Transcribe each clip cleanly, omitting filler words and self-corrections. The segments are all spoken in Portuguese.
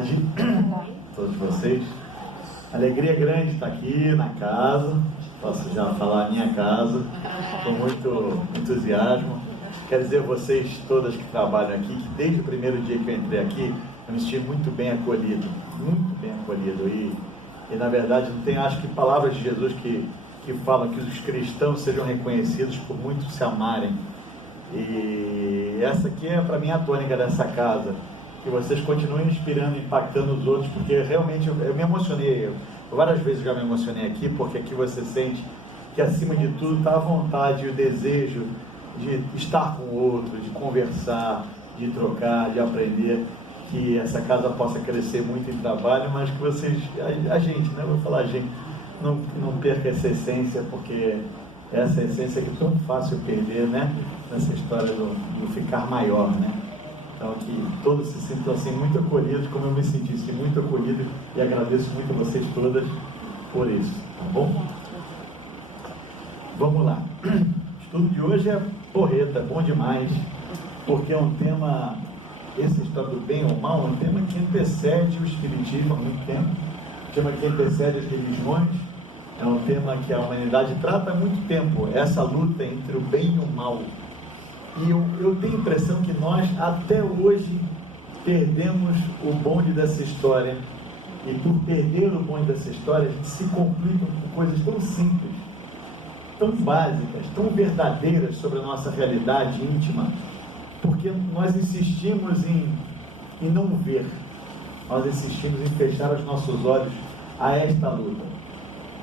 tarde a todos vocês. Alegria grande estar aqui na casa. Posso já falar a minha casa com muito entusiasmo. Quero dizer a vocês todas que trabalham aqui que desde o primeiro dia que eu entrei aqui eu me senti muito bem acolhido, e na verdade não tem, acho que palavras de Jesus que falam que os cristãos sejam reconhecidos por muitos se amarem. E essa aqui é para mim a tônica dessa casa, que vocês continuem inspirando, impactando os outros, porque realmente eu me emocionei, várias vezes já me emocionei aqui, porque aqui você sente que acima de tudo está a vontade e o desejo de estar com o outro, de conversar, de trocar, de aprender, que essa casa possa crescer muito em trabalho, mas que vocês, a gente, né, vou falar a gente, não perca essa essência, porque essa essência que é tão fácil perder, né, nessa história do ficar maior, né. Então que todos se sintam assim muito acolhidos, como eu me senti muito acolhido, e agradeço muito a vocês todas por isso, tá bom? Vamos lá. O estudo de hoje é porreta, bom demais, porque é um tema, essa história do bem ou mal, é um tema que antecede o espiritismo há muito tempo, um tema que antecede as religiões, é um tema que a humanidade trata há muito tempo, essa luta entre o bem e o mal. E eu tenho a impressão que nós, até hoje, perdemos o bonde dessa história. E por perder o bonde dessa história, a gente se complica com coisas tão simples, tão básicas, tão verdadeiras sobre a nossa realidade íntima, porque nós insistimos em não ver, nós insistimos em fechar os nossos olhos a esta luta.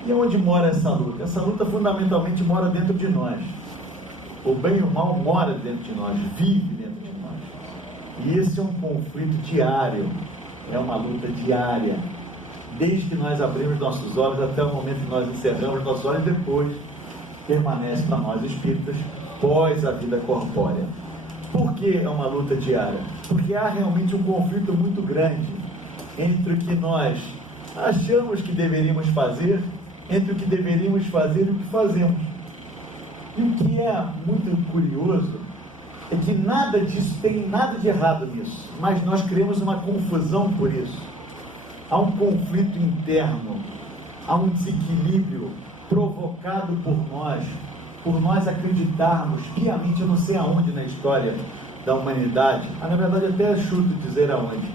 E onde mora essa luta? Essa luta fundamentalmente mora dentro de nós. O bem e o mal mora dentro de nós, vive dentro de nós. E esse é um conflito diário, é uma luta diária, desde que nós abrimos nossos olhos até o momento que nós encerramos nossos olhos, e depois permanece para nós espíritas pós a vida corpórea. Por que é uma luta diária? Porque há realmente um conflito muito grande entre o que nós achamos que deveríamos fazer, entre o que deveríamos fazer e o que fazemos. E o que é muito curioso é que nada disso tem nada de errado nisso, mas nós criamos uma confusão por isso. Há um conflito interno, há um desequilíbrio provocado por nós acreditarmos piamente, eu não sei aonde na história da humanidade, na verdade até chuto dizer aonde,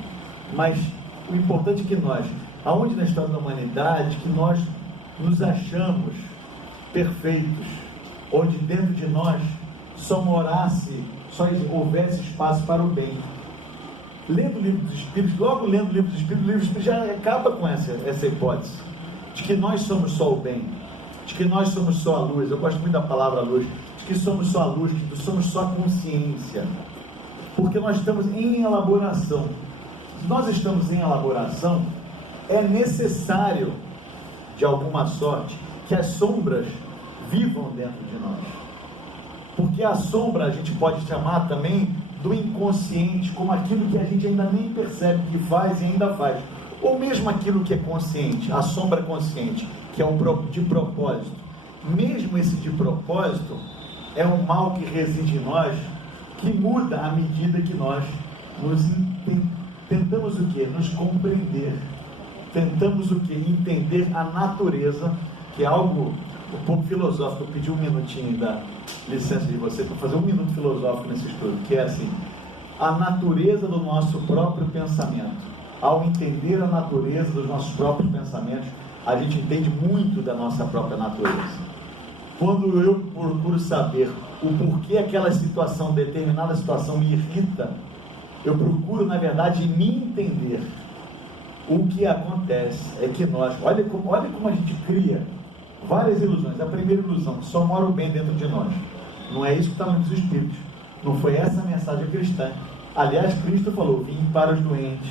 mas o importante é que nós, aonde na história da humanidade, que nós nos achamos perfeitos, onde dentro de nós só houvesse espaço para o bem. Lendo o Livro dos Espíritos, logo lendo o Livro dos Espíritos já acaba com essa hipótese, de que nós somos só o bem, de que nós somos só a luz. Eu gosto muito da palavra luz, de que somos só a luz, que somos só a consciência, porque nós estamos em elaboração. Se nós estamos em elaboração, é necessário, de alguma sorte, que as sombras vivam dentro de nós, porque a sombra a gente pode chamar também do inconsciente, como aquilo que a gente ainda nem percebe que faz e ainda faz, ou mesmo aquilo que é consciente, a sombra consciente, que é o de propósito. Mesmo esse de propósito é um mal que reside em nós, que muda à medida que nós tentamos o quê? Nos compreender, tentamos o quê? Entender a natureza, que é algo um pouco filosófico. Eu pedi um minutinho da licença de você para fazer um minuto filosófico nesse estudo, que é assim: a natureza do nosso próprio pensamento. Ao entender a natureza dos nossos próprios pensamentos, a gente entende muito da nossa própria natureza. Quando eu procuro saber o porquê aquela situação, determinada situação me irrita, eu procuro, na verdade, me entender. O que acontece é que nós, olha como a gente cria várias ilusões. A primeira ilusão, só mora o bem dentro de nós. Não é isso que está nos Espíritos. Não foi essa a mensagem cristã. Aliás, Cristo falou: vim para os doentes.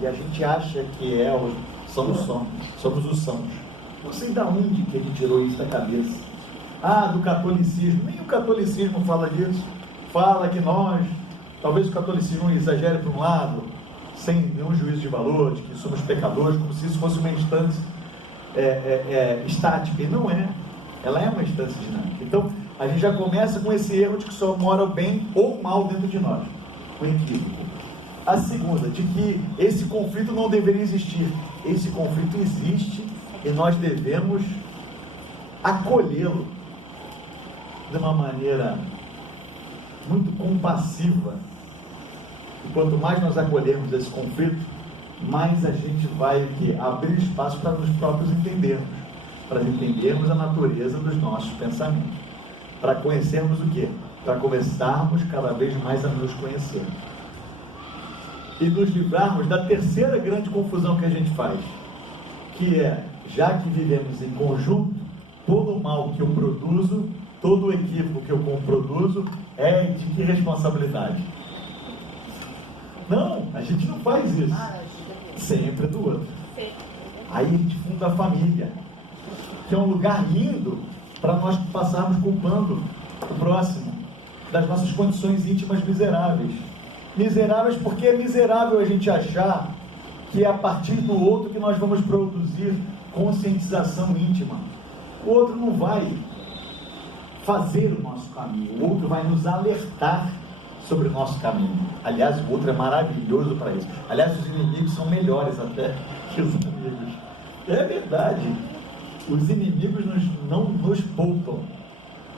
E a gente acha que somos os sãos. Não sei de onde que ele tirou isso da cabeça. Do catolicismo. Nem o catolicismo fala disso. Fala que nós, talvez o catolicismo exagere para um lado, sem nenhum juízo de valor, de que somos pecadores, como se isso fosse uma instância estática. E não é. Ela é uma instância dinâmica. Então a gente já começa com esse erro de que só mora o bem ou o mal dentro de nós, o equívoco. A segunda, de que esse conflito não deveria existir. Esse conflito existe e nós devemos acolhê-lo de uma maneira muito compassiva. E quanto mais nós acolhermos esse conflito, mais a gente vai abrir espaço para nós próprios entendermos, para entendermos a natureza dos nossos pensamentos, para conhecermos o quê? Para começarmos cada vez mais a nos conhecer e nos livrarmos da terceira grande confusão que a gente faz, que é, já que vivemos em conjunto, todo o mal que eu produzo, todo o equívoco que eu produzo é de que responsabilidade? Não, a gente não faz isso. Sempre do outro. Aí a gente funda a família, que é um lugar lindo para nós passarmos culpando o próximo das nossas condições íntimas miseráveis. Miseráveis porque é miserável a gente achar que é a partir do outro que nós vamos produzir conscientização íntima. O outro não vai fazer o nosso caminho, o outro vai nos alertar sobre o nosso caminho. Aliás, o outro é maravilhoso para isso. Aliás, os inimigos são melhores até que os amigos. É verdade. Os inimigos não nos poupam.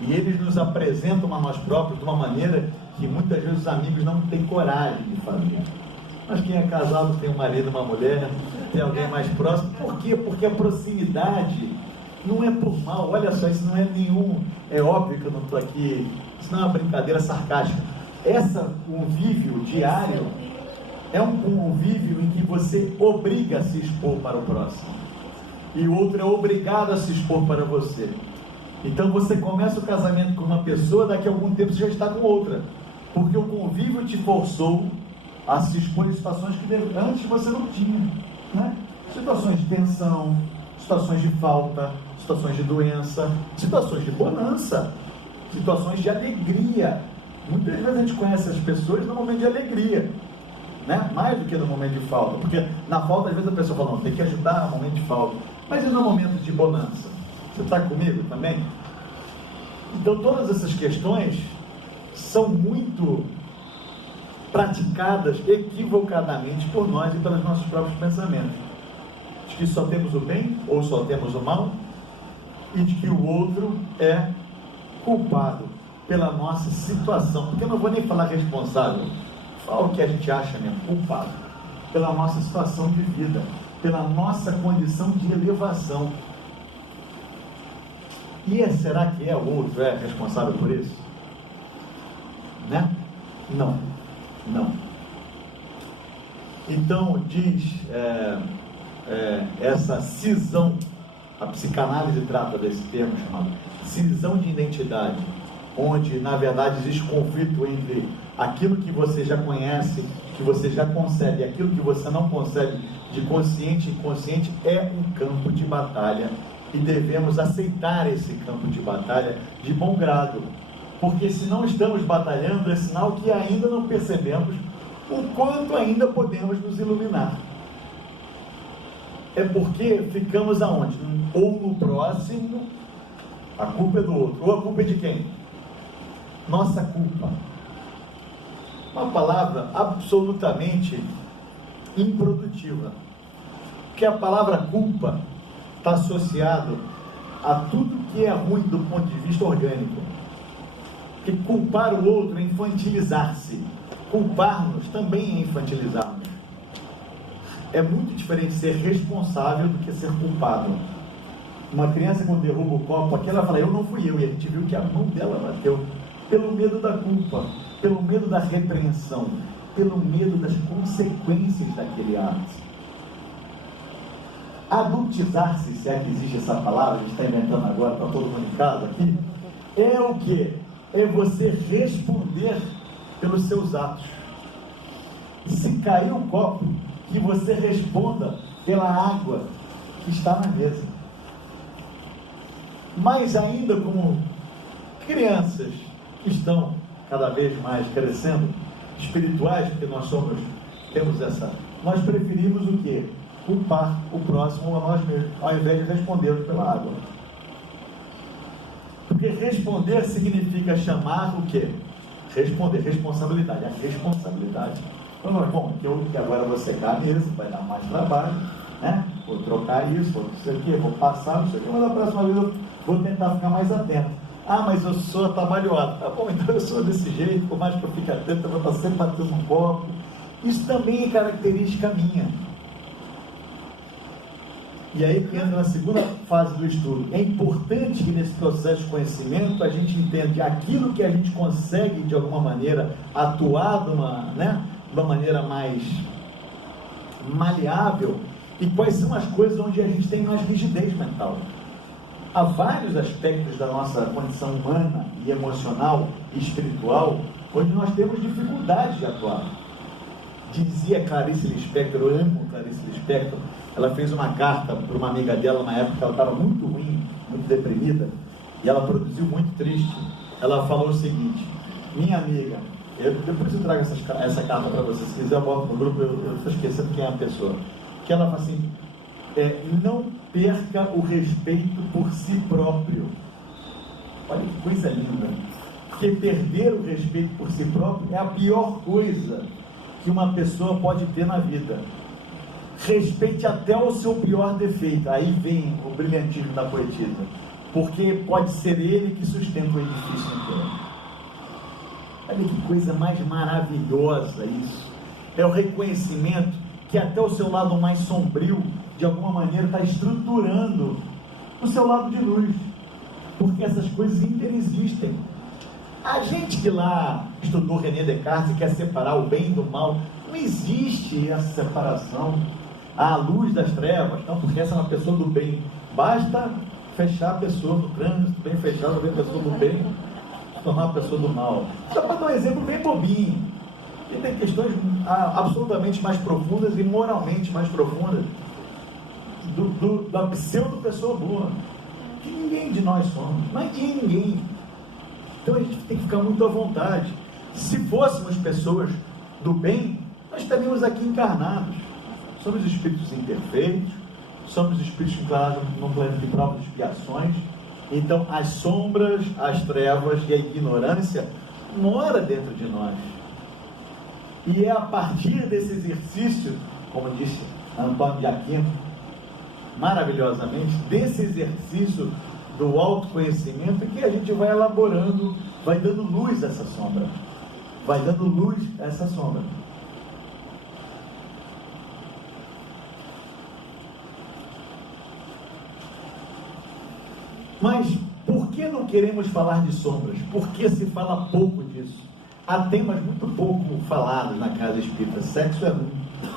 E eles nos apresentam a nós próprios de uma maneira que muitas vezes os amigos não têm coragem de fazer. Mas quem é casado tem um marido, uma mulher, tem alguém mais próximo. Por quê? Porque a proximidade não é por mal. Olha só, isso não é nenhum... É óbvio que eu não estou aqui... Isso não é uma brincadeira sarcástica. Essa convívio diário é um convívio em que você obriga a se expor para o próximo. E o outro é obrigado a se expor para você. Então você começa o casamento com uma pessoa, daqui a algum tempo você já está com outra. Porque o convívio te forçou a se expor em situações que antes você não tinha, né? Situações de tensão, situações de falta, situações de doença, situações de bonança, situações de alegria. Muitas vezes a gente conhece as pessoas no momento de alegria, né? Mais do que no momento de falta, porque na falta às vezes a pessoa fala, não, tem que ajudar no momento de falta, mas e no momento de bonança? Você está comigo também? Então todas essas questões são muito praticadas equivocadamente por nós e pelos nossos próprios pensamentos, de que só temos o bem ou só temos o mal, e de que o outro é culpado pela nossa situação, porque eu não vou nem falar responsável, fala o que a gente acha mesmo, culpado pela nossa situação de vida, pela nossa condição de elevação. E será que o outro é responsável por isso? Né? Não. Então diz essa cisão, a psicanálise trata desse termo chamado cisão de identidade, onde na verdade existe conflito entre aquilo que você já conhece, que você já concebe, e aquilo que você não concebe, de consciente e inconsciente, é um campo de batalha, e devemos aceitar esse campo de batalha de bom grado, porque se não estamos batalhando é sinal que ainda não percebemos o quanto ainda podemos nos iluminar. É porque ficamos aonde? Ou no próximo, a culpa é do outro, ou a culpa é de quem? Nossa culpa. Uma palavra absolutamente improdutiva, porque a palavra culpa está associado a tudo que é ruim do ponto de vista orgânico. Porque culpar o outro é infantilizar-se, culpar-nos também é infantilizar-nos. É muito diferente ser responsável do que ser culpado. Uma criança, quando derruba o copo aqui, ela fala, eu não fui eu, e a gente viu que a mão dela bateu, pelo medo da culpa, pelo medo da repreensão, pelo medo das consequências daquele ato. Adultizar-se, se é que existe essa palavra, a gente está inventando agora para todo mundo em casa aqui, é o quê? É você responder pelos seus atos. Se cair o copo, que você responda pela água que está na mesa. Mas ainda como crianças que estão cada vez mais crescendo, espirituais, porque nós preferimos o quê? Culpar o próximo a nós mesmos, ao invés de respondermos pela água. Porque responder significa chamar o quê? Responder, responsabilidade, a responsabilidade. Bom, que agora vou secar a mesa, vai dar mais trabalho, né? Vou trocar isso, vou isso aqui, vou passar, não sei o que, mas da próxima vez eu vou tentar ficar mais atento. Ah, mas eu sou atabalhoado. Tá bom, então eu sou desse jeito, por mais que eu fique atento, eu vou estar sempre batendo um copo. Isso também é característica minha. E aí que entra na segunda fase do estudo. É importante que nesse processo de conhecimento a gente entenda aquilo que a gente consegue de alguma maneira atuar de uma maneira mais maleável, e quais são as coisas onde a gente tem mais rigidez mental. Há vários aspectos da nossa condição humana e emocional e espiritual onde nós temos dificuldade de atuar. Dizia Clarice Lispector, eu amo Clarice Lispector, ela fez uma carta para uma amiga dela na época que ela estava muito ruim, muito deprimida, e ela produziu muito triste. Ela falou o seguinte: minha amiga, depois eu trago essa carta para você, se quiser eu boto no grupo, eu estou esquecendo quem é a pessoa, que ela fala assim: não perca o respeito por si próprio. Olha que coisa linda, porque perder o respeito por si próprio é a pior coisa que uma pessoa pode ter na vida. Respeite até o seu pior defeito. Aí vem o brilhantismo da poetisa, porque pode ser ele que sustenta o edifício inteiro. Olha que coisa mais maravilhosa isso. É o reconhecimento que até o seu lado mais sombrio, de alguma maneira, está estruturando o seu lado de luz, porque essas coisas interexistem. A gente que lá estudou René Descartes e quer separar o bem do mal, não existe essa separação. A luz das trevas, não, porque essa é uma pessoa do bem. Basta fechar a pessoa no trânsito, bem fechado, ver a pessoa do bem, tornar a pessoa do mal. Só para dar um exemplo bem bobinho. E tem questões absolutamente mais profundas e moralmente mais profundas da pseudo-pessoa boa, que ninguém de nós somos, mas de ninguém. Então a gente tem que ficar muito à vontade. Se fôssemos pessoas do bem, nós estaríamos aqui encarnados. Somos espíritos imperfeitos, somos espíritos encarnados num planeta de provas e expiações. Então as sombras, as trevas e a ignorância moram dentro de nós. E é a partir desse exercício, como disse Antônio de Aquino, maravilhosamente, desse exercício do autoconhecimento, que a gente vai elaborando, vai dando luz a essa sombra. Vai dando luz a essa sombra. Mas por que não queremos falar de sombras? Por que se fala pouco disso? Há temas muito pouco falados na casa espírita. Sexo é um.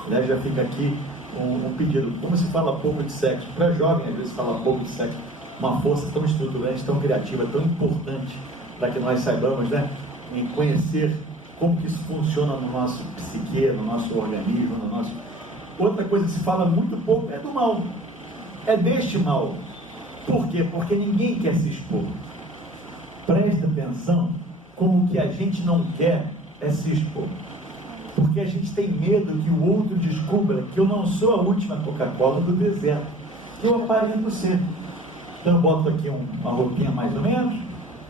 Aliás, já fica aqui um pedido. Como se fala pouco de sexo? Para jovem, às vezes, fala pouco de sexo. Uma força tão estruturante, tão criativa, tão importante para que nós saibamos, em conhecer como que isso funciona no nosso psique, no nosso organismo, no nosso... Outra coisa que se fala muito pouco é do mal. É deste mal. Por quê? Porque ninguém quer se expor. Presta atenção, como que a gente não quer é se expor. Porque a gente tem medo que o outro descubra que eu não sou a última Coca-Cola do deserto, que eu aparento ser. Então eu boto aqui uma roupinha mais ou menos,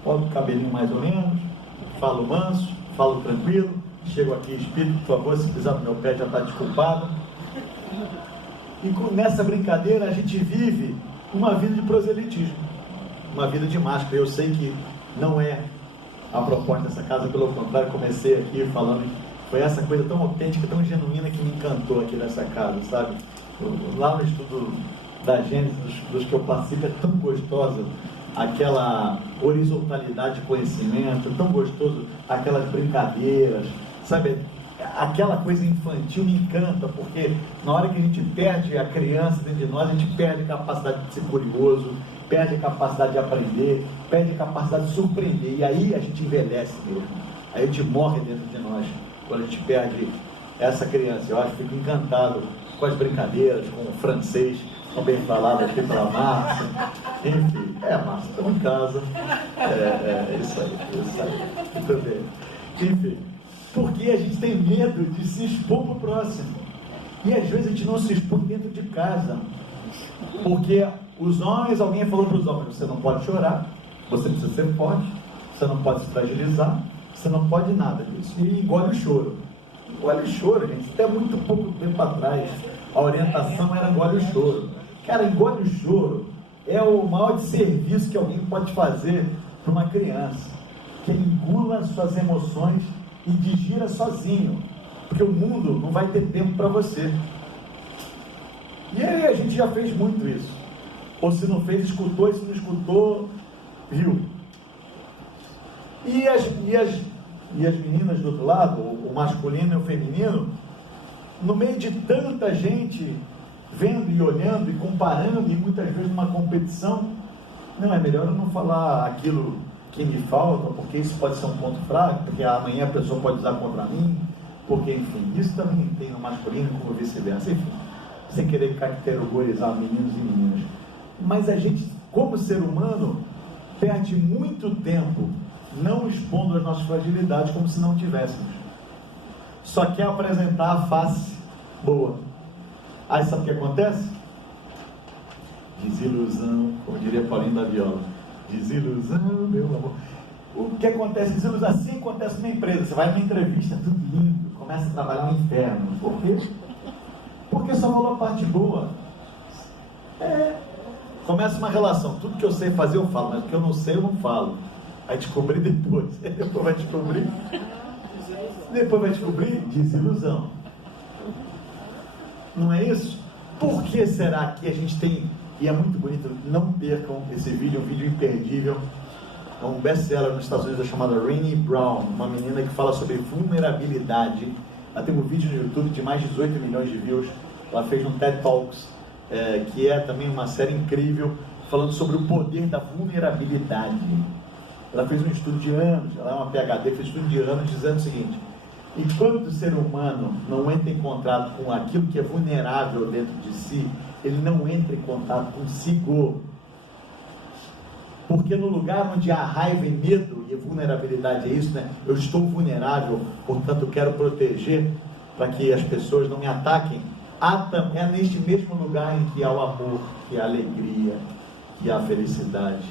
boto o cabelinho mais ou menos, falo manso, falo tranquilo, chego aqui, espírito, por favor, se pisar no meu pé já está desculpado. E nessa brincadeira a gente vive uma vida de proselitismo, uma vida de máscara. Eu sei que não é a proposta dessa casa, pelo contrário, comecei aqui falando, foi essa coisa tão autêntica, tão genuína que me encantou aqui nessa casa, sabe? Lá no estudo da Gênesis, dos que eu participo, é tão gostosa aquela horizontalidade de conhecimento, tão gostoso aquelas brincadeiras, sabe? Aquela coisa infantil me encanta, porque na hora que a gente perde a criança dentro de nós, a gente perde a capacidade de ser curioso, perde a capacidade de aprender, perde a capacidade de surpreender, e aí a gente envelhece mesmo, aí a gente morre dentro de nós, quando a gente perde essa criança. Eu acho que fico encantado com as brincadeiras, com o francês, tão bem falado aqui pela Márcia, enfim, Márcia, estamos em casa, isso aí, muito bem, enfim. Porque a gente tem medo de se expor para o próximo. E às vezes a gente não se expõe dentro de casa. Porque os homens, alguém falou para os homens, você não pode chorar, você precisa ser forte, você não pode se fragilizar, você não pode nada disso. E engole o choro. engole o choro, gente. Até muito pouco tempo atrás, a orientação era engole o choro. Cara, engole o choro é o maior serviço que alguém pode fazer para uma criança. Que ele engula suas emoções e digira sozinho. Porque o mundo não vai ter tempo para você. E aí a gente já fez muito isso. Ou se não fez, escutou, e se não escutou, viu. E as meninas do outro lado, o masculino e o feminino, no meio de tanta gente vendo e olhando e comparando, e muitas vezes numa competição, não, é melhor eu não falar aquilo que me falta, porque isso pode ser um ponto fraco, porque amanhã a pessoa pode usar contra mim, porque, enfim, isso também tem no masculino como vice-versa, enfim, sem querer categorizar meninos e meninas. Mas a gente, como ser humano, perde muito tempo não expondo as nossas fragilidades como se não tivéssemos. Só quer apresentar a face boa. Aí sabe o que acontece? Desilusão, como diria Paulinho da Viola. Desilusão, meu amor. O que acontece? Desilusão, assim acontece numa empresa. Você vai numa entrevista, tudo lindo, começa a trabalhar no inferno. Por quê? Porque só falou a parte boa. Começa uma relação. Tudo que eu sei fazer eu falo, mas o que eu não sei eu não falo. Vai descobrir depois. Depois vai descobrir. Depois vai descobrir desilusão. Não é isso? Por que será que a gente tem... E é muito bonito, não percam esse vídeo, é um vídeo imperdível. É um best-seller nos Estados Unidos chamada Brené Brown, uma menina que fala sobre vulnerabilidade. Ela tem um vídeo no YouTube de mais de 18 milhões de views. Ela fez um TED Talks, que é também uma série incrível, falando sobre o poder da vulnerabilidade. Ela fez um estudo de anos, ela é uma PhD, fez um estudo de anos dizendo o seguinte: enquanto o ser humano não entra em contato com aquilo que é vulnerável dentro de si, ele não entra em contato consigo. Porque no lugar onde há raiva e medo, e a vulnerabilidade é isso, né? Eu estou vulnerável, portanto quero proteger para que as pessoas não me ataquem. É neste mesmo lugar em que há o amor, que há a alegria, que há a felicidade.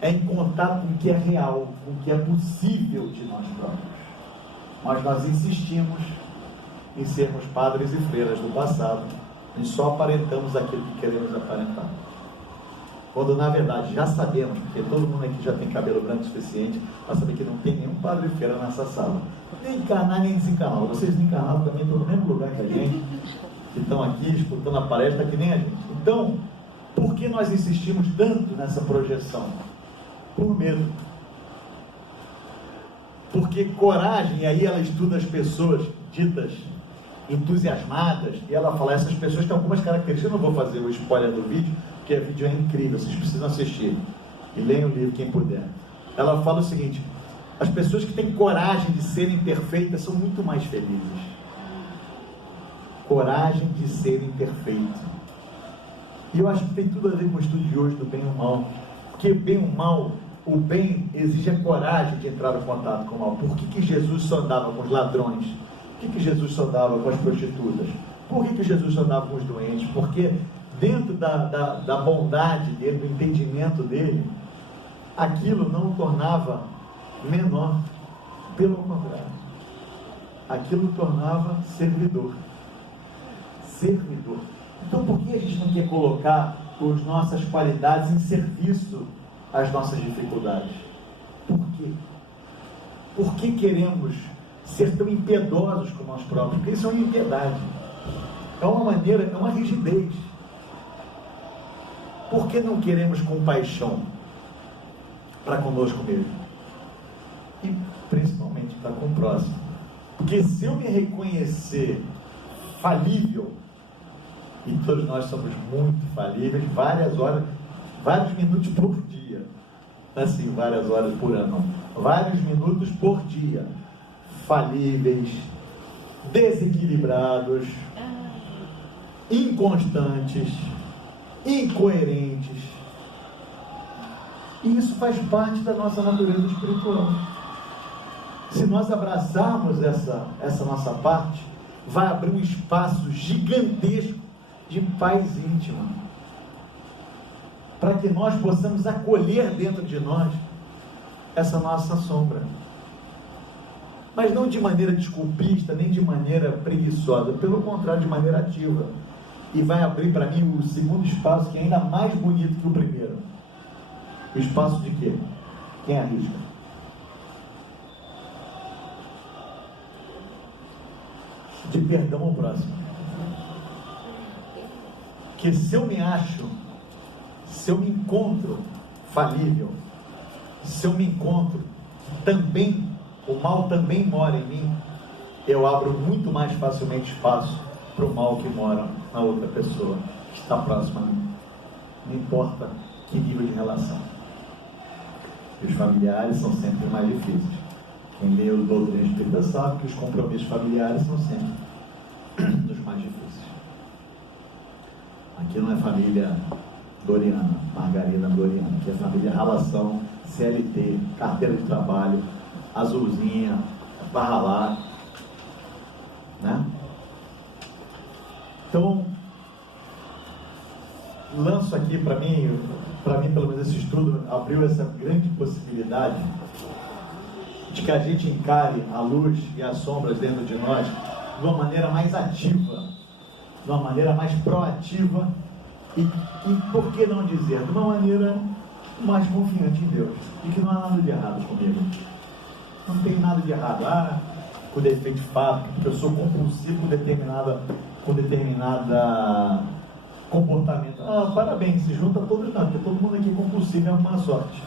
É em contato com o que é real, com o que é possível de nós próprios. Mas nós insistimos em sermos padres e freiras do passado e só aparentamos aquilo que queremos aparentar. Quando na verdade já sabemos, porque todo mundo aqui já tem cabelo branco suficiente para saber que não tem nenhum padre e freira nessa sala. Nem encarnar nem desencarnar. Vocês desencarnaram também estão no mesmo lugar que a gente, que estão aqui escutando a palestra que nem a gente. Então, por que nós insistimos tanto nessa projeção? Por medo. Porque coragem, e aí ela estuda as pessoas ditas entusiasmadas, e ela fala, essas pessoas têm algumas características. Eu não vou fazer o spoiler do vídeo, porque o vídeo é incrível, vocês precisam assistir, e leiam o livro quem puder. Ela fala o seguinte: as pessoas que têm coragem de serem perfeitas são muito mais felizes. Coragem de serem perfeitos. E eu acho que tem tudo a ver com o estudo de hoje do bem e o mal, porque bem ou mal, o bem exige a coragem de entrar em contato com o mal. Por que Jesus só andava com os ladrões? Por que Jesus só andava com as prostitutas? Por que Jesus só andava com os doentes? Porque dentro da bondade dele, do entendimento dele, aquilo não o tornava menor. Pelo contrário, aquilo o tornava servidor. Servidor. Então por que a gente não quer colocar as nossas qualidades em serviço às nossas dificuldades? Por quê? Por que queremos ser tão impiedosos com nós próprios? Porque isso é uma impiedade, é uma maneira, é uma rigidez. Por que não queremos compaixão para conosco mesmo? E principalmente para com o próximo. Porque se eu me reconhecer falível, e todos nós somos muito falíveis, várias horas, vários minutos por dia, assim, várias horas por ano, vários minutos por dia, falíveis, desequilibrados, inconstantes, incoerentes. E isso faz parte da nossa natureza espiritual. Se nós abraçarmos essa nossa parte, vai abrir um espaço gigantesco de paz íntima, para que nós possamos acolher dentro de nós essa nossa sombra. mas não de maneira desculpista, nem de maneira preguiçosa, pelo contrário, de maneira ativa. E vai abrir para mim o segundo espaço, que é ainda mais bonito que o primeiro. O espaço de quê? Quem arrisca? De perdão ao próximo. Que se eu me acho, se eu me encontro falível, se eu me encontro também, o mal também mora em mim, eu abro muito mais facilmente espaço para o mal que mora na outra pessoa, que está próxima a mim. Não importa que nível de relação. E os familiares são sempre mais difíceis. Quem lê o Doutrina Espírita sabe que os compromissos familiares são sempre dos mais difíceis. Aqui não é família Doriana, Margarida Doriana, aqui é família Relação, CLT, carteira de trabalho, azulzinha, barra lá, né? Então, lanço aqui para mim pelo menos esse estudo abriu essa grande possibilidade de que a gente encare a luz e as sombras dentro de nós de uma maneira mais ativa, de uma maneira mais proativa e por que não dizer, de uma maneira mais confiante em Deus, e que não há nada de errado comigo. Não tem nada de errado, com defeito de fábrica, porque eu sou compulsivo com determinada comportamento. Parabéns, se junta todo mundo aqui compulsivo, é uma sorte.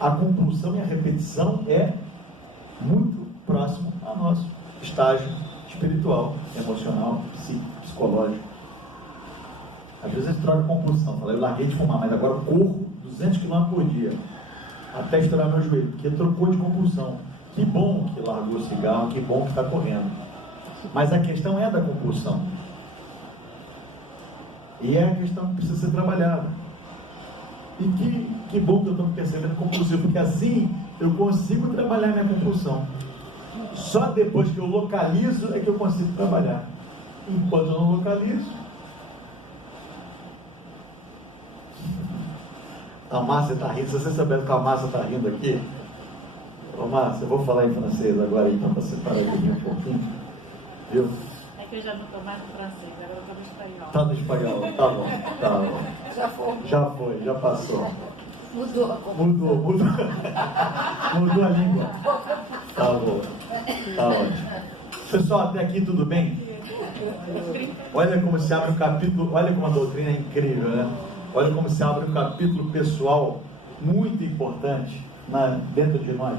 A compulsão e a repetição é muito próximo ao nosso estágio espiritual, emocional, psicológico. Às vezes a gente troca compulsão, fala, eu larguei de fumar, mas agora eu corro 200 km por dia, até estourar meu joelho, porque trocou de compulsão. Que bom que largou o cigarro, que bom que está correndo. Mas a questão é da compulsão. E é a questão que precisa ser trabalhada. E que bom que eu estou me percebendo compulsivo, porque assim eu consigo trabalhar minha compulsão. Só depois que eu localizo é que eu consigo trabalhar. Enquanto eu não localizo, a Márcia está rindo. Se você souber que a Márcia está rindo aqui, ô Márcia, eu vou falar em francês agora aí para você parar de rir um pouquinho, viu? É que eu já não estou mais no francês, agora eu estou no espanhol. Está no espanhol, tá bom. Já foi, já passou. Mudou a língua. Tá bom, tá ótimo. Pessoal, até aqui tudo bem? Olha como se abre um capítulo, olha como a doutrina é incrível, né? Olha como se abre um capítulo pessoal muito importante dentro de nós,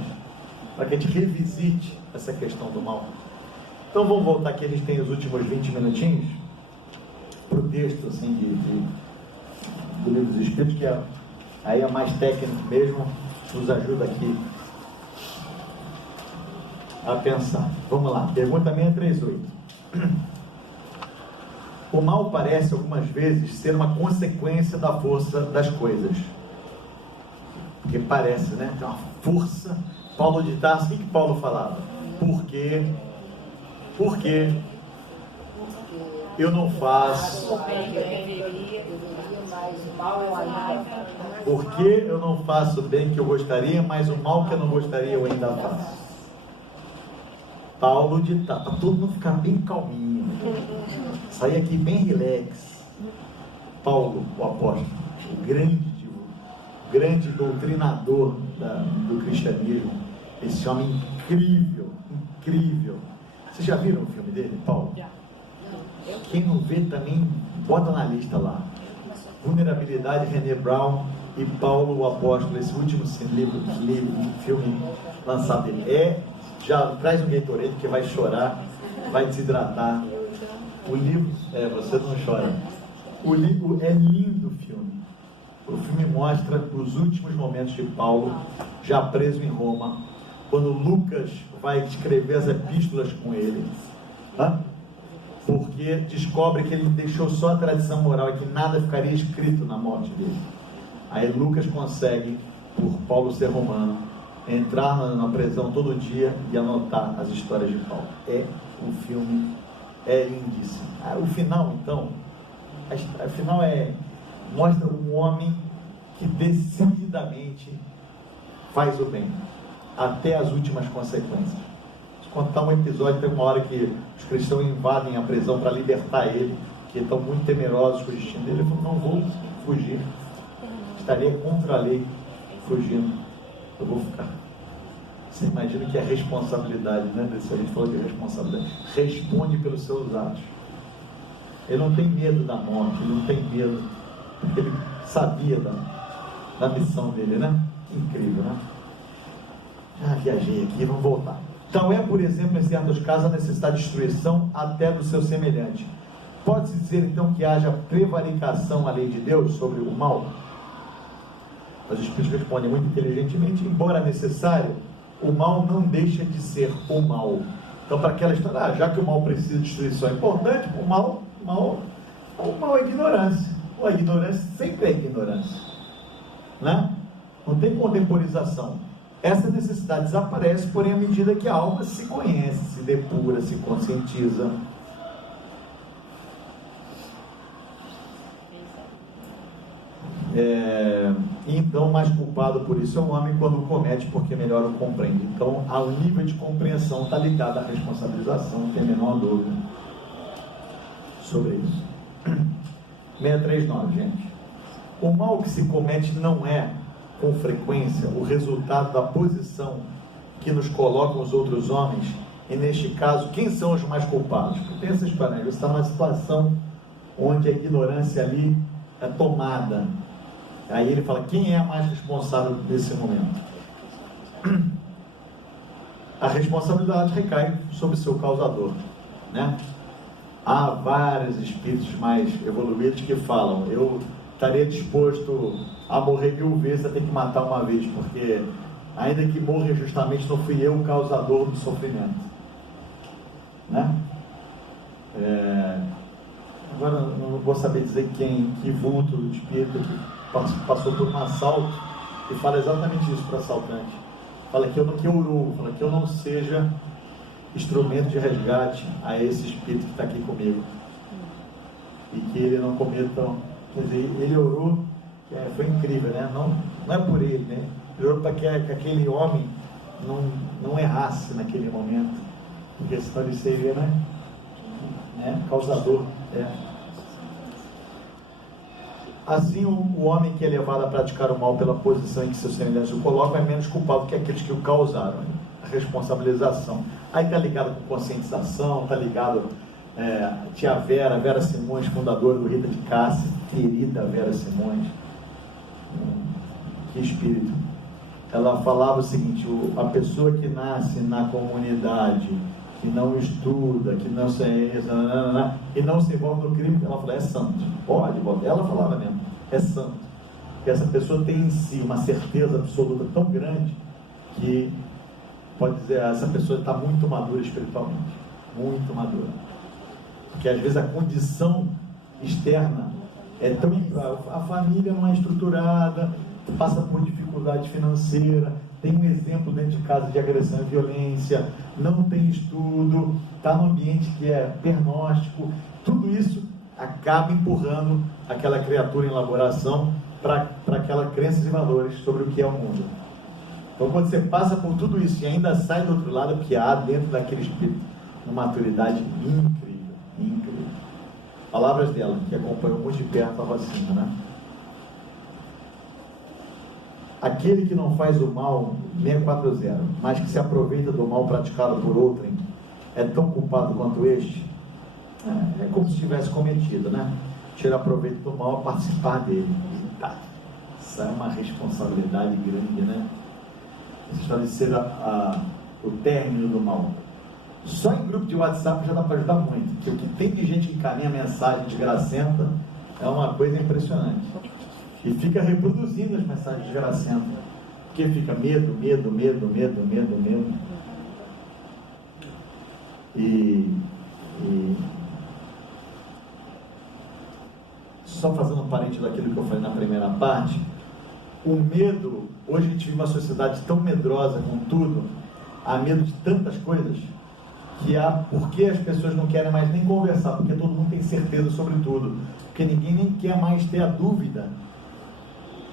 para que a gente revisite essa questão do mal. Então vamos voltar aqui, a gente tem os últimos 20 minutinhos para o texto assim, do Livro dos Espíritos, que aí é mais técnico mesmo, nos ajuda aqui a pensar. Vamos lá, pergunta 638. O mal parece algumas vezes ser uma consequência da força das coisas. Porque parece, né? Tem uma força. Paulo de Tarso, o que Paulo falava? Porque eu não faço. Porque eu não faço o bem que eu gostaria, mas o mal que eu não gostaria eu ainda faço. Paulo de Tarso, para todo mundo ficar bem calminho, sair aqui bem relax. Paulo, o apóstolo, o grande doutrinador do cristianismo, esse homem incrível. Vocês já viram o filme dele, Paulo? Já. Quem não vê também, bota na lista lá. Vulnerabilidade, René Brown e Paulo, o apóstolo, esse último filme lançado dele. Já traz um Gatorade que vai chorar, vai desidratar. O livro, você não chora. O livro é lindo, o filme. O filme mostra os últimos momentos de Paulo, já preso em Roma, quando Lucas vai escrever as epístolas com ele, porque descobre que ele deixou só a tradição moral e que nada ficaria escrito na morte dele. Aí Lucas consegue, por Paulo ser romano, entrar na prisão todo dia e anotar as histórias de Paulo. O filme é lindíssimo. O final, então, mostra um homem que decididamente faz o bem, até as últimas consequências. contar um episódio. Tem uma hora que os cristãos invadem a prisão para libertar ele, que estão muito temerosos com o destino dele. Ele falou: não vou fugir, estaria contra a lei fugindo, eu vou ficar. Você imagina que é responsabilidade, né? A gente falou de responsabilidade. Responde pelos seus atos. Ele não tem medo da morte, ele não tem medo, porque ele sabia da missão dele, né? Incrível, né? Viajei aqui, vamos voltar. Então é, por exemplo, em certos casos, a necessidade de destruição até do seu semelhante. Pode-se dizer então que haja prevaricação à lei de Deus sobre o mal? Os Espíritos respondem muito inteligentemente: embora necessário, o mal não deixa de ser o mal. Então, para aquela história, já que o mal precisa de destruição é importante, o mal é ignorância. A ignorância sempre é ignorância, né? Não tem contemporização. Essa necessidade desaparece, porém, à medida que a alma se conhece, se depura, se conscientiza. Então, mais culpado por isso é o homem quando comete, porque melhor o compreende. Então, ao nível de compreensão está ligado à responsabilização, não tem a menor dúvida sobre isso. 639, gente. O mal que se comete não é, com frequência, o resultado da posição que nos colocam os outros homens, e neste caso, quem são os mais culpados? Porque tem essa história, né? Você está numa situação onde a ignorância ali é tomada. Aí ele fala: quem é a mais responsável nesse momento? A responsabilidade recai sobre o seu causador, né? Há vários espíritos mais evoluídos que falam: eu estaria disposto a morrer 1000 vezes a ter que matar uma vez, porque ainda que morra justamente, não fui eu o causador do sofrimento, né? Agora não vou saber dizer que vulto de espírito que passou por um assalto e fala exatamente isso para o assaltante. Fala que eu não seja instrumento de resgate a esse espírito que está aqui comigo, e que ele não cometa. Quer dizer, ele orou, foi incrível, né? Não é por ele, né? Ele orou para que aquele homem não errasse naquele momento, porque senão ele seria, né? Causador. Assim, o homem que é levado a praticar o mal pela posição em que seus semelhantes o colocam é menos culpado que aqueles que o causaram. A responsabilização. Aí está ligado com conscientização, está ligado tia Vera Simões, fundadora do Rita de Cássia, querida Vera Simões, que espírito. Ela falava o seguinte: a pessoa que nasce na comunidade, que não estuda, que não se e não se envolve no crime, ela falou: é santo. Pode, ela falava mesmo, é santo. Porque essa pessoa tem em si uma certeza absoluta tão grande que pode dizer: essa pessoa está muito madura espiritualmente, muito madura. Porque às vezes a condição externa é tão... A família não é estruturada, passa por dificuldade financeira, tem um exemplo dentro de casa de agressão e violência, não tem estudo, está num ambiente que é pernóstico. Tudo isso acaba empurrando aquela criatura em elaboração para aquela crença e valores sobre o que é o mundo. Então, quando você passa por tudo isso e ainda sai do outro lado, que há dentro daquele espírito uma maturidade incrível. Palavras dela, que acompanhou muito de perto a vacina, né? Aquele que não faz o mal, 640, mas que se aproveita do mal praticado por outrem, é tão culpado quanto este? É como se tivesse cometido, né? Tirar proveito do mal, participar dele. Eita, isso é uma responsabilidade grande, né? Estabelecer o término do mal. Só em grupo de WhatsApp já dá para ajudar muito, porque o que tem de gente que encaminha mensagem desgracenta é uma coisa impressionante. E fica reproduzindo as mensagens desgracentas, porque fica medo. E só fazendo um parênteses daquilo que eu falei na primeira parte, o medo, hoje a gente vive uma sociedade tão medrosa com tudo, há medo de tantas coisas, que há porque as pessoas não querem mais nem conversar, porque todo mundo tem certeza sobre tudo, porque ninguém nem quer mais ter a dúvida,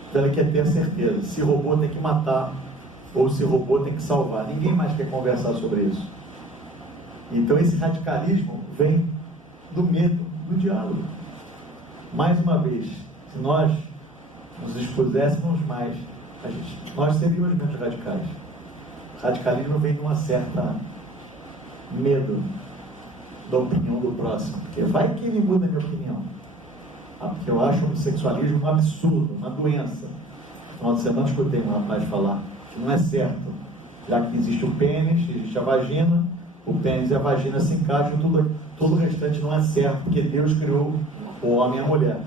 então ela quer ter a certeza, se roubou tem que matar, ou se roubou tem que salvar, ninguém mais quer conversar sobre isso. Então esse radicalismo vem do medo do diálogo. Mais uma vez, se nós nos expuséssemos mais, nós seríamos menos radicais. O radicalismo vem de uma certa medo da opinião do próximo, porque vai que ele muda a minha opinião. Porque eu acho o homossexualismo um absurdo, uma doença. No final de semana escutei um rapaz falar que não é certo, já que existe o pênis, existe a vagina, o pênis e a vagina se encaixam, todo o restante não é certo, porque Deus criou o homem e a mulher.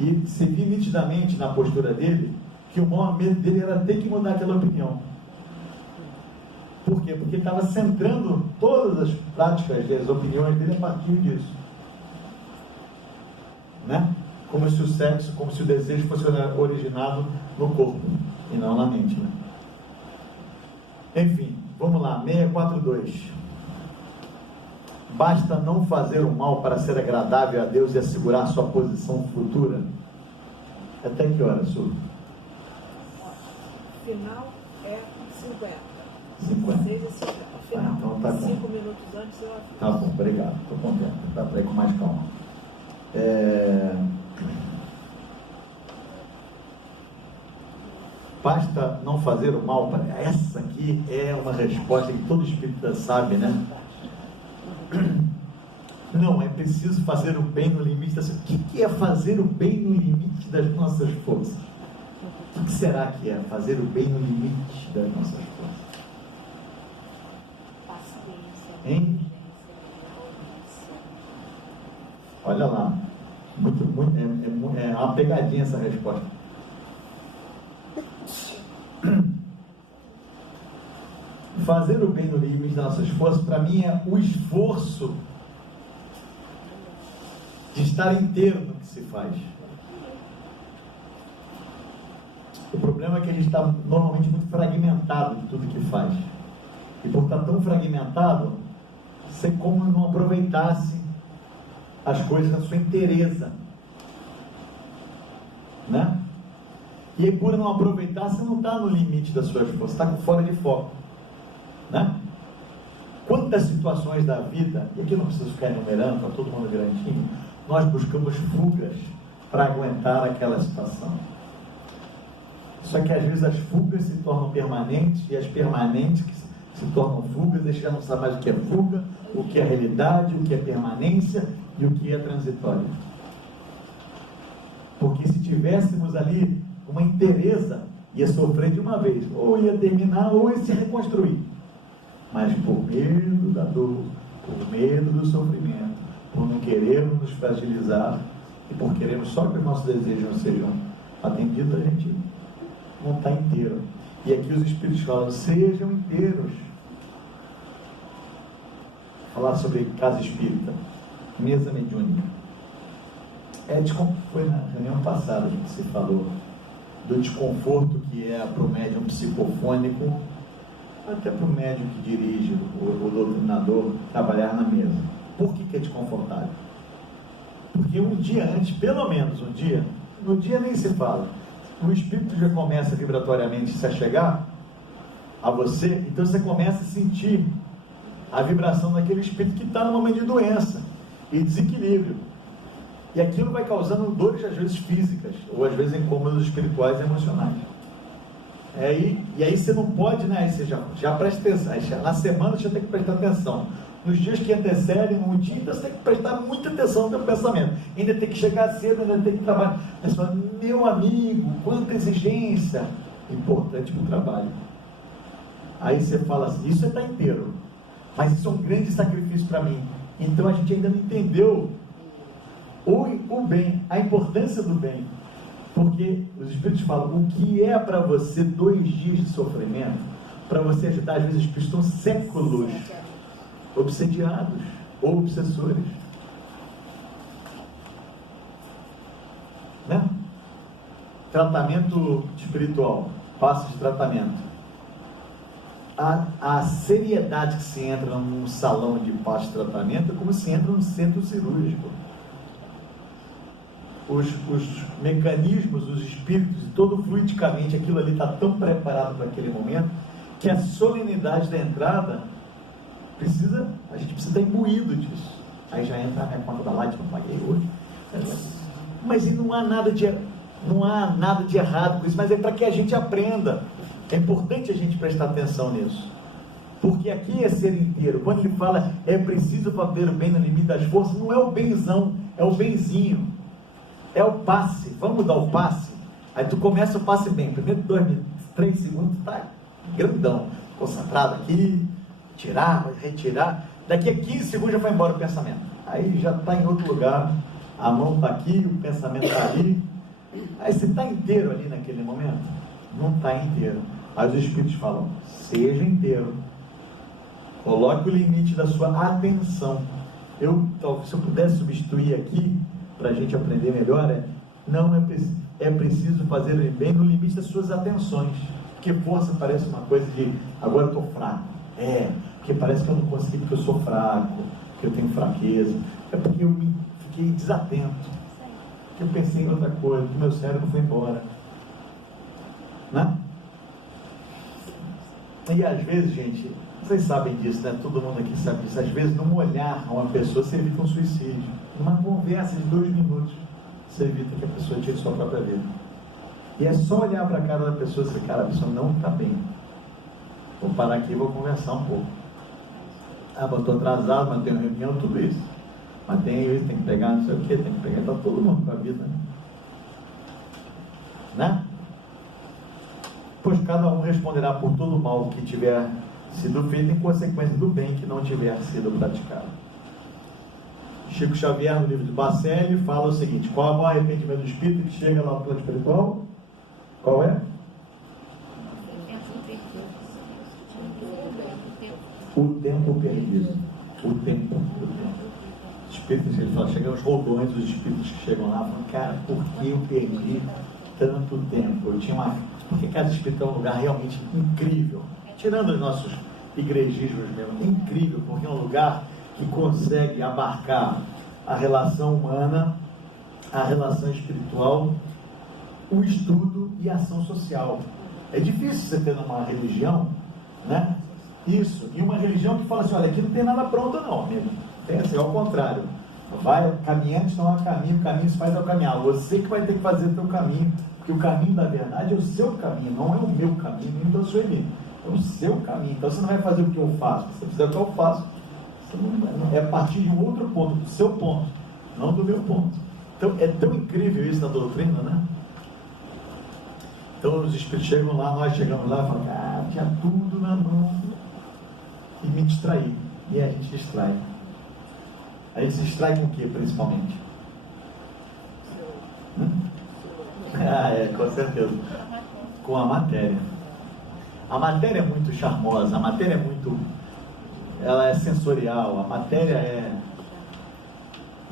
E se viu nitidamente na postura dele que o maior medo dele era ter que mudar aquela opinião. Por quê? Porque ele estava centrando todas as práticas das opiniões dele a partir disso. Né? Como se o sexo, como se o desejo fosse originado no corpo e não na mente. Né? Enfim, vamos lá, 642. Basta não fazer o mal para ser agradável a Deus e assegurar sua posição futura. Até que hora, Su? Final é 50. 50. 6 e 50. Final. Então tá bom. 5 minutos antes eu aviso. Tá bom, obrigado. Estou contente. Dá para ir com mais calma. Basta não fazer o mal para... Essa aqui é uma resposta que todo espírita sabe, né? Não, é preciso fazer o bem no limite das... O que é fazer o bem no limite das nossas forças? O que será que é fazer o bem no limite das nossas forças? Hein? Olha lá, é uma pegadinha essa resposta. Fazer o bem no limite das nossas forças, para mim, é o esforço de estar inteiro no que se faz. O problema é que a gente está normalmente muito fragmentado de tudo que faz. E por estar tão fragmentado, você como não aproveitasse as coisas na sua inteireza, né? E aí, por não aproveitar, você não está no limite das suas forças, está fora de foco, né? Quantas situações da vida, e aqui eu não preciso ficar enumerando, está todo mundo garantindo, nós buscamos fugas para aguentar aquela situação. Só que às vezes as fugas se tornam permanentes, e as permanentes que se tornam fugas, você já não sabe mais o que é fuga, o que é realidade, o que é permanência e o que é transitório. Porque se tivéssemos ali uma inteireza, ia sofrer de uma vez, ou ia terminar, ou ia se reconstruir. Mas por medo da dor, por medo do sofrimento, por não querermos nos fragilizar, e por querermos só que os nossos desejos não sejam atendidos, a gente não está inteiro. E aqui os Espíritos falam, sejam inteiros. Falar sobre casa espírita, mesa mediúnica. Foi na reunião passada que se falou do desconforto que é para o médium psicofônico, até para o médium que dirige, o doutrinador, trabalhar na mesa. Por que é desconfortável? Porque um dia antes, pelo menos um dia, no dia nem se fala, o espírito já começa vibratoriamente a se achegar a você, então você começa a sentir a vibração daquele espírito que está no momento de doença e desequilíbrio. E aquilo vai causando dores, às vezes físicas, ou às vezes incômodos espirituais e emocionais. E aí você não pode, né? Aí você já presta atenção. Na semana você tem que prestar atenção. Nos dias que antecedem, no dia, então você tem que prestar muita atenção no seu pensamento. Ainda tem que chegar cedo, ainda tem que trabalhar. Aí você fala, meu amigo, quanta exigência. Importante para o trabalho. Aí você fala assim, isso está inteiro. Mas isso é um grande sacrifício para mim. Então a gente ainda não entendeu o bem, a importância do bem. Porque os Espíritos falam, o que é para você 2 dias de sofrimento, para você ajudar, às vezes os Espíritos estão séculos obsediados ou obsessores. Né? Tratamento espiritual, passos de tratamento. A seriedade que se entra num salão de passo de tratamento é como se entra num centro cirúrgico. Os mecanismos, os espíritos, todo fluidicamente aquilo ali está tão preparado para aquele momento, que a solenidade da entrada A gente precisa estar imbuído disso. Aí já entra a minha conta da Light, não paguei hoje. Mas não há nada de errado com isso, mas é para que a gente aprenda. É importante a gente prestar atenção nisso. Porque aqui é ser inteiro. Quando ele fala é preciso fazer o bem no limite das forças, não é o benzão, é o benzinho. É o passe. Vamos dar o passe? Aí tu começa o passe bem. Primeiro 2 minutos, 3 segundos, tá grandão. Concentrado aqui, tirar, retirar. Daqui a 15 segundos já foi embora o pensamento. Aí já está em outro lugar. A mão está aqui, o pensamento está ali. Aí você está inteiro ali naquele momento? Não está inteiro. Aí os Espíritos falam, seja inteiro. Coloque o limite da sua atenção. Se eu pudesse substituir aqui, para a gente aprender melhor, é preciso fazer o bem no limite das suas atenções. Porque força parece uma coisa de, agora eu estou fraco. Porque parece que eu não consegui, porque eu sou fraco, porque eu tenho fraqueza. É porque eu fiquei desatento. Porque eu pensei em outra coisa, que meu cérebro foi embora. Né? E às vezes, gente, vocês sabem disso, né? Todo mundo aqui sabe disso. Às vezes, num olhar a uma pessoa, você evita um suicídio. Numa conversa de 2 minutos, você evita que a pessoa tire sua própria vida. E é só olhar para a cara da pessoa e dizer, cara, a pessoa não está bem. Vou parar aqui e vou conversar um pouco. Mas eu estou atrasado, mas tenho reunião, tudo isso. Mas tem isso, tem que pegar não sei o que, tem que pegar, está todo mundo para a vida. Né? Pois cada um responderá por todo o mal que tiver sido feito em consequência do bem que não tiver sido praticado. Chico Xavier, no livro de Bacelli, fala o seguinte: qual é o maior arrependimento do espírito que chega lá no plano espiritual? Qual é? O tempo perdido. O tempo. Os espíritos, ele fala, chegam os roldões, os espíritos que chegam lá, falam, cara, por que eu perdi tanto tempo? Porque cada espírito é um lugar realmente incrível. Tirando os nossos igrejismos mesmo, é incrível, porque é um lugar que consegue abarcar a relação humana, a relação espiritual, o estudo e a ação social. É difícil você ter numa religião, né? Isso, e uma religião que fala assim, olha, aqui não tem nada pronto não, amigo. Tem assim, ao contrário. Vai, caminhantes estão a caminho, o caminho se faz ao caminhar. Você que vai ter que fazer o teu caminho, porque o caminho da verdade é o seu caminho, não é o meu caminho, nem do seu inimigo. É o seu caminho. Então você não vai fazer o que eu faço, se você fizer o que eu faço, é a partir de um outro ponto, do seu ponto, não do meu ponto. Então é tão incrível isso na doutrina, né? Então os espíritos chegam lá, nós chegamos lá e falamos, tinha tudo na mão e me distraí. E a gente distrai. A gente se distrai com o que, principalmente? Com certeza. Com a matéria. A matéria é muito charmosa, a matéria é muito... ela é sensorial, a matéria é...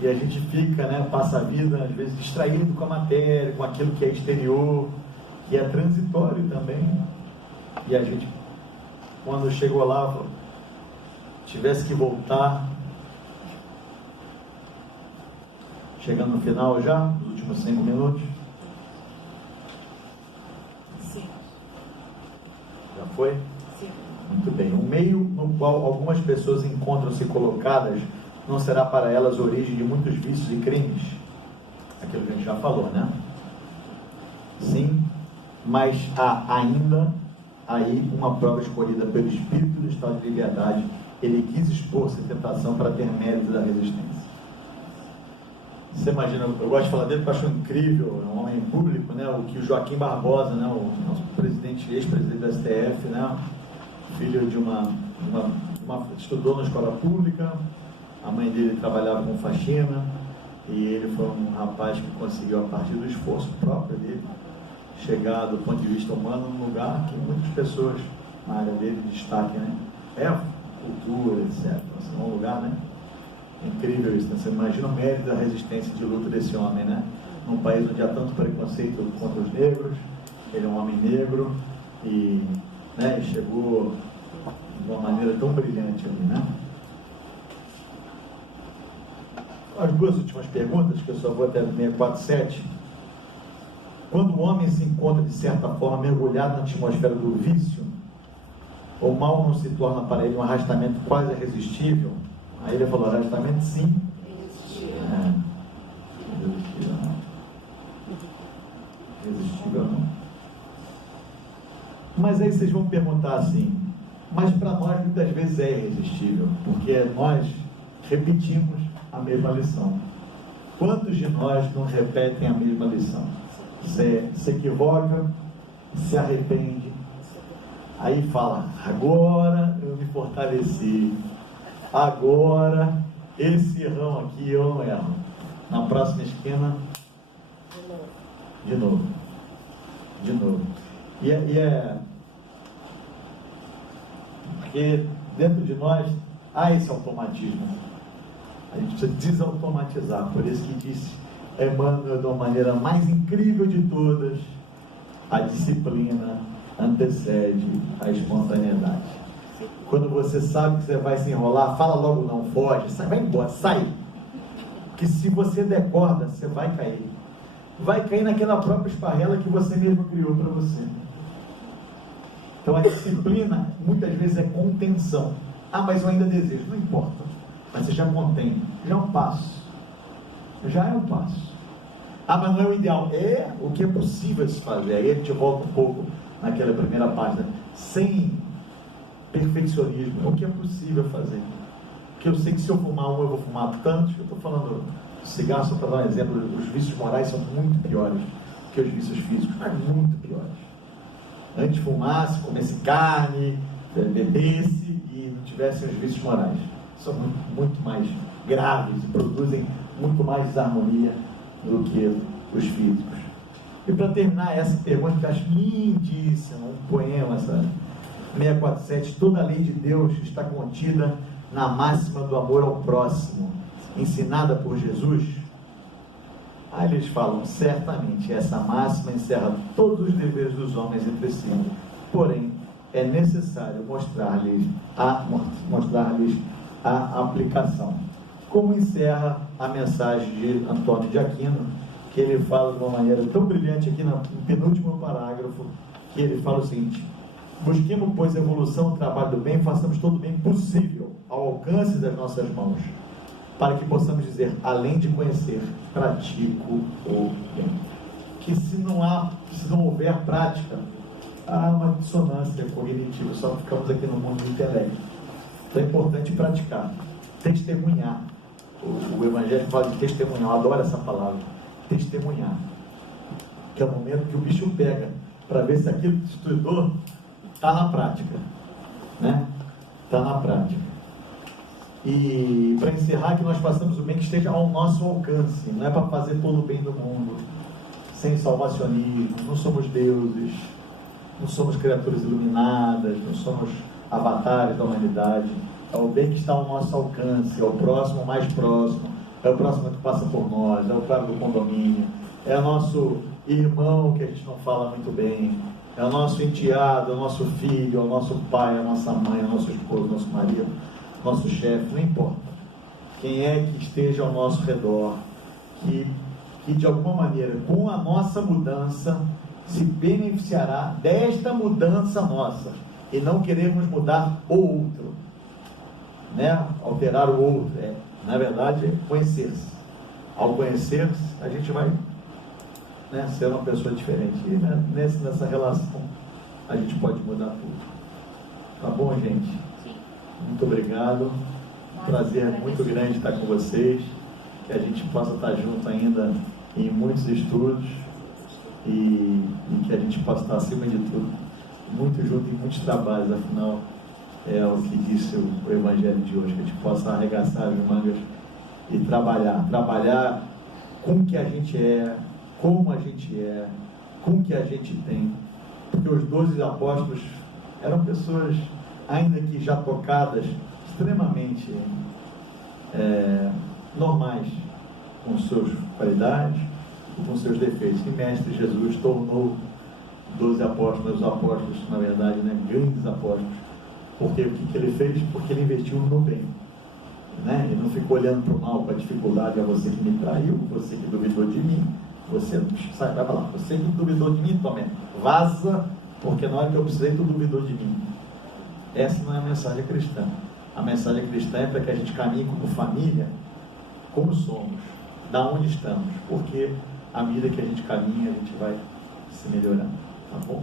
E a gente fica, né, passa a vida, às vezes, distraído com a matéria, com aquilo que é exterior, que é transitório também. E a gente, quando chegou lá, tivesse que voltar, chegando no final já, nos últimos 5 minutos. Sim. Já foi? Sim. Muito bem. O meio no qual algumas pessoas encontram-se colocadas não será para elas origem de muitos vícios e crimes. Aquilo que a gente já falou, né? Sim, mas há ainda aí uma prova escolhida pelo Espírito do estado de liberdade. Ele quis expor-se à tentação para ter mérito da resistência. Você imagina, eu gosto de falar dele porque eu acho incrível, é um homem público, né? O que o Joaquim Barbosa, né? O nosso presidente, ex-presidente da STF, né? Filho de estudou na escola pública, a mãe dele trabalhava com faxina, e ele foi um rapaz que conseguiu, a partir do esforço próprio dele, chegar do ponto de vista humano num lugar que muitas pessoas na área dele destacam, né? É cultura, etc. Assim, é um lugar, né? Incrível isso, né? Você imagina o mérito da resistência de luta desse homem, né? Num país onde há tanto preconceito contra os negros, ele é um homem negro e, né, chegou de uma maneira tão brilhante ali, né? As 2 últimas perguntas, que eu só vou até 647. Quando o homem se encontra, de certa forma, mergulhado na atmosfera do vício, o mal não se torna para ele um arrastamento quase irresistível? Aí ele falou, arrastamento sim. Irresistível não. Irresistível não. Mas aí vocês vão perguntar assim, mas para nós muitas vezes é irresistível, porque nós repetimos a mesma lição. Quantos de nós não repetem a mesma lição? Se equivoca, se arrepende, aí fala, agora eu me fortaleci, agora esse errão aqui eu não erro, na próxima esquina de novo. E porque dentro de nós há esse automatismo, a gente precisa desautomatizar. Por isso que disse Emmanuel, de uma maneira mais incrível de todas, a disciplina antecede a espontaneidade. Quando você sabe que você vai se enrolar, fala logo não, foge, sai, vai embora, sai. Porque se você der corda, você vai cair. Vai cair naquela própria esparrela que você mesmo criou para você. Então a disciplina muitas vezes é contenção. Ah, mas eu ainda desejo, não importa. Mas você já contém, já é um passo. Já é um passo. Ah, mas não é o ideal. É o que é possível se fazer. Aí a gente volta um pouco naquela primeira página. Sem perfeccionismo, é o que é possível fazer. Porque eu sei que se eu fumar um, eu vou fumar tantos. Eu estou falando cigarro, só para dar um exemplo, os vícios morais são muito piores que os vícios físicos, mas muito piores. Antes fumasse, comesse carne, bebesse e não tivesse os vícios morais. São muito mais graves e produzem muito mais desarmonia do que os físicos. E para terminar essa pergunta que eu acho lindíssima, um poema, essa 647, toda a lei de Deus está contida na máxima do amor ao próximo, ensinada por Jesus. Aí eles falam, certamente essa máxima encerra todos os deveres dos homens entre si, porém é necessário mostrar-lhes a aplicação. Como encerra a mensagem de Antônio de Aquino, que ele fala de uma maneira tão brilhante aqui no penúltimo parágrafo, que ele fala o seguinte: busquemos, pois, a evolução, o trabalho do bem, façamos todo o bem possível ao alcance das nossas mãos, para que possamos dizer, além de conhecer, pratico o bem. Que se não houver prática, há uma dissonância cognitiva, só ficamos aqui no mundo do intelecto. Então é importante praticar, testemunhar. O Evangelho fala de testemunhar, eu adoro essa palavra, testemunhar, que é o momento que o bicho pega, para ver se aquilo que estudou está na prática, né? Está na prática. E para encerrar, que nós façamos o bem que esteja ao nosso alcance, não é para fazer todo o bem do mundo, sem salvacionismo, não somos deuses, não somos criaturas iluminadas, não somos avatares da humanidade. É o bem que está ao nosso alcance, é o próximo mais próximo, é o próximo que passa por nós, é o cara do condomínio, é o nosso irmão que a gente não fala muito bem, é o nosso enteado, é o nosso filho, é o nosso pai, é a nossa mãe, é o nosso esposo, é o nosso marido, nosso chefe, não importa. Quem é que esteja ao nosso redor, que de alguma maneira, com a nossa mudança, se beneficiará desta mudança nossa, e não queremos mudar o outro, né? Alterar o outro, na verdade é conhecer-se. Ao conhecer-se, a gente vai, né, ser uma pessoa diferente, e né, nessa relação a gente pode mudar tudo. Tá bom, gente? Muito obrigado, um prazer muito grande estar com vocês, que a gente possa estar junto ainda em muitos estudos e que a gente possa estar, acima de tudo, muito junto em muitos trabalhos. Afinal, é o que disse o Evangelho de hoje, que a gente possa arregaçar as mangas e trabalhar com o que a gente é, como a gente é, com o que a gente tem, porque os 12 apóstolos eram pessoas, ainda que já tocadas, extremamente normais, com suas qualidades e com seus defeitos. E Mestre Jesus tornou 12 apóstolos, os apóstolos, na verdade, né, grandes apóstolos. Porque o que ele fez? Porque ele investiu no bem, né? Ele não ficou olhando para o mal, para a dificuldade. É você que me traiu, você que duvidou de mim, você sai, vai lá, você que duvidou de mim, tome, vaza, porque na hora que eu precisei, tu duvidou de mim. Essa não é a mensagem cristã. A mensagem cristã é para que a gente caminhe como família, como somos, da onde estamos, porque à medida que a gente caminha, a gente vai se melhorando, tá bom?